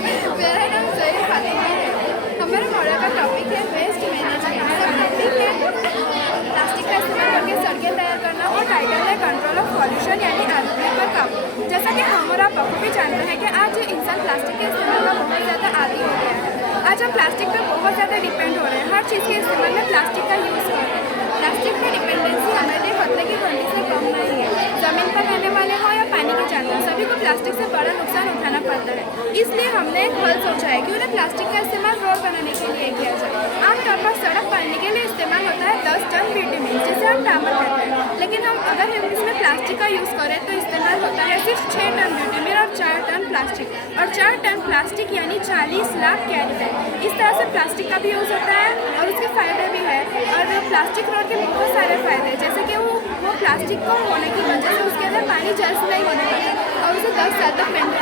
मेरा नाम ज़री फातिमा है। हमारे मॉडल का टॉपिक है वेस्ट मैनेजमेंट। सब टॉपिक है प्लास्टिक का इस्तेमाल करके सड़कें तैयार करना और टाइटल है कंट्रोल ऑफ पॉल्यूशन यानी आलूपन पर काबू। जैसा कि हम और आप बखूबी जानते हैं कि आज इंसान प्लास्टिक के इस्तेमाल का बहुत ज़्यादा आदी हो गया है। आज हम प्लास्टिक पर बहुत ज़्यादा डिपेंड हो रहे हैं। हर चीज़ के इस्तेमाल में प्लास्टिक का यूज़ कर रहे हैं। प्लास्टिक पर डिपेंडेंसी हमारे लिए खतरे की घंटी से कम नहीं है। ज़मीन पर रहने वाले हों या पानी के जानवर, सभी को प्लास्टिक से बड़ा नुकसान उठाना पड़ता है। इसलिए हमने एक हल सोचा है कि उन्हें प्लास्टिक का इस्तेमाल रोड बनाने के लिए किया जाए। आमतौर पर सड़क बनने के लिए इस्तेमाल होता है 10 टन बिटुमिन, जिसे हम डामर कहते हैं। लेकिन अगर हम इसमें प्लास्टिक का यूज़ करें तो इस्तेमाल होता है सिर्फ 6 टन बिटुमिन और 4 टन प्लास्टिक। और 4 टन प्लास्टिक यानी 40 लाख कैरी बैग। इस तरह से प्लास्टिक का भी यूज़ होता है और उसके फ़ायदे भी है। और प्लास्टिक रोड के बहुत सारे फ़ायदे हैं, जैसे कि वो प्लास्टिक को होने की वजह से उसके अंदर पानी जल्द नहीं होने लगता और उसे 10 साल तक मेंटेन